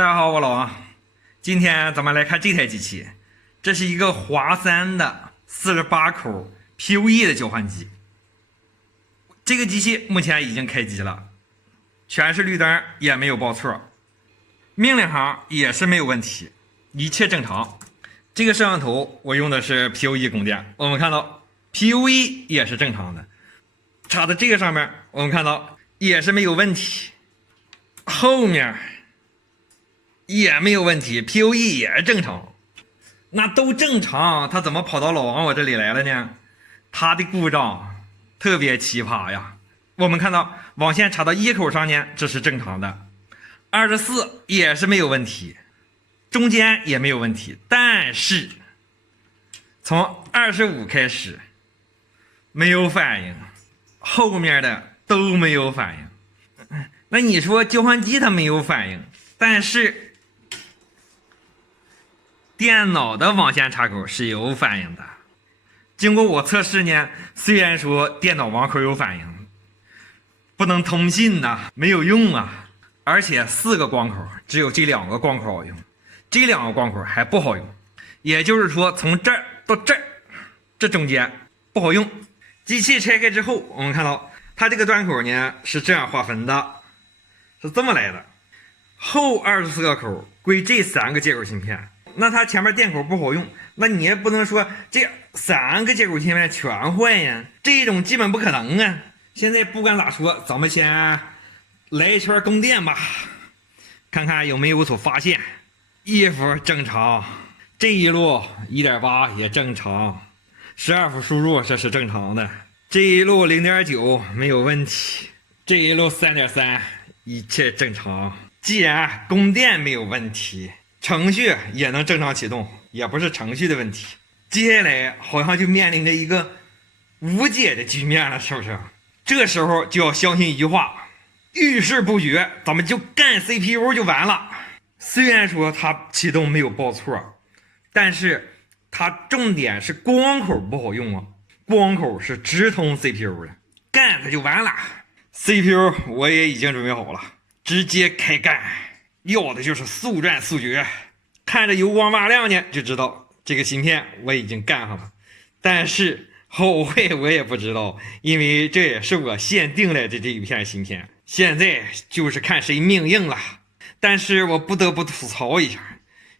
大家好，我老王。今天咱们来看这台机器，这是一个华三的48口 PoE 的交换机。这个机器目前已经开机了，全是绿灯，也没有报错，命令行也是没有问题，一切正常。这个摄像头我用的是 PoE 供电，我们看到 PoE 也是正常的，插在这个上面，我们看到也是没有问题，后面也没有问题 ，PoE 也是正常，那都正常，它怎么跑到老王我这里来了呢？它的故障特别奇葩呀！我们看到网线插到1口上呢，这是正常的，24也是没有问题，中间也没有问题，但是从25开始没有反应，后面的都没有反应。那你说交换机它没有反应，但是电脑的网线插口是有反应的。经过我测试呢，虽然说电脑网口有反应，不能通信呐，没有用啊。而且4个光口只有这2个光口好用，这2个光口还不好用。也就是说，从这儿到这儿，这中间不好用。机器拆开之后，我们看到它这个端口呢是这样划分的，是这么来的。后24个口归这3个接口芯片。那它前面电口不好用，那你也不能说这3个接口芯片全坏呀，这种基本不可能啊。现在不管咋说，咱们先来一圈供电吧，看看有没有所发现。1伏正常，这一路 1.8 也正常，12伏输入这是正常的，这一路 0.9 没有问题，这一路 3.3 一切正常。既然供电没有问题，程序也能正常启动，也不是程序的问题。接下来好像就面临着一个无解的局面了，是不是？这时候就要相信一句话，遇事不决，咱们就干 CPU 就完了。虽然说它启动没有报错，但是它重点是光口不好用啊，光口是直通 CPU 的，干它就完了。CPU 我也已经准备好了，直接开干，要的就是速战速决。看着油光瓦亮呢，就知道这个芯片我已经干上了。但是后会我也不知道，因为这也是我限定来的这一片芯片，现在就是看谁命硬了。但是我不得不吐槽一下，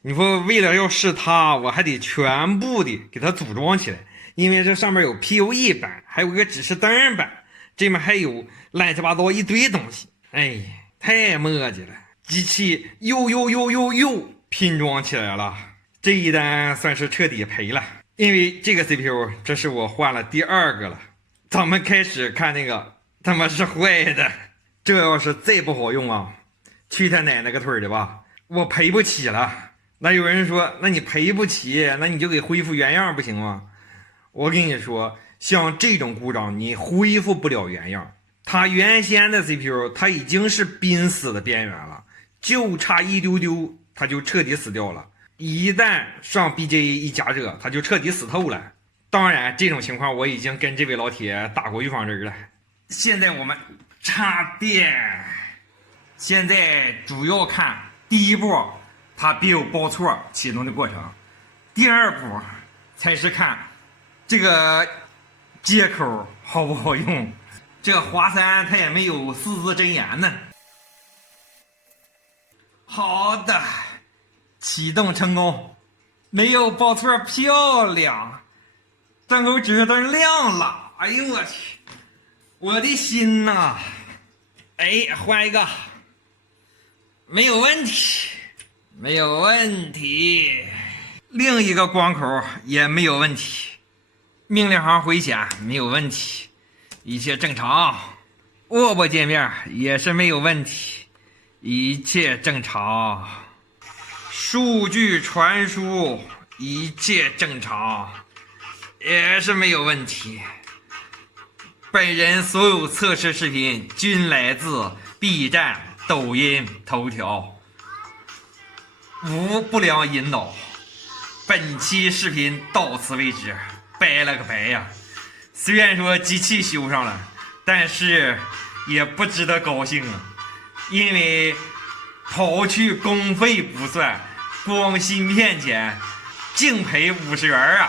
你说为了要试它，我还得全部的给它组装起来，因为这上面有 PoE 版，还有个指示灯版，这面还有乱七八糟一堆东西，哎，太磨叽了。机器又拼装起来了，这一单算是彻底赔了。因为这个 CPU 这是我换了第2个了，咱们开始看那个他妈是坏的，这要是再不好用啊，去他奶奶个腿的吧，我赔不起了。那有人说，那你赔不起，那你就给恢复原样不行吗？我跟你说，像这种故障你恢复不了原样，它原先的 CPU 它已经是濒死的边缘了，就差一丢丢它就彻底死掉了，一旦上 BGA 一加热，它就彻底死透了。当然这种情况我已经跟这位老铁打过预防针了。现在我们插电，现在主要看第1步它别有报错启动的过程，第2步才是看这个接口好不好用。这华三它也没有4字真言呢。好的，启动成功，没有报错，漂亮，端口指示灯亮了。哎呦我去，我的心呐！哎，换一个，没有问题，没有问题。另一个光口也没有问题，命令行回显没有问题，一切正常。握握界面也是没有问题，一切正常。数据传输一切正常，也是没有问题。本人所有测试视频均来自 B 站、抖音、头条，无不良引导。本期视频到此为止，拜了个拜呀！虽然说机器修上了，但是也不值得高兴啊，因为刨去工费不算，光芯片钱净赔50元啊！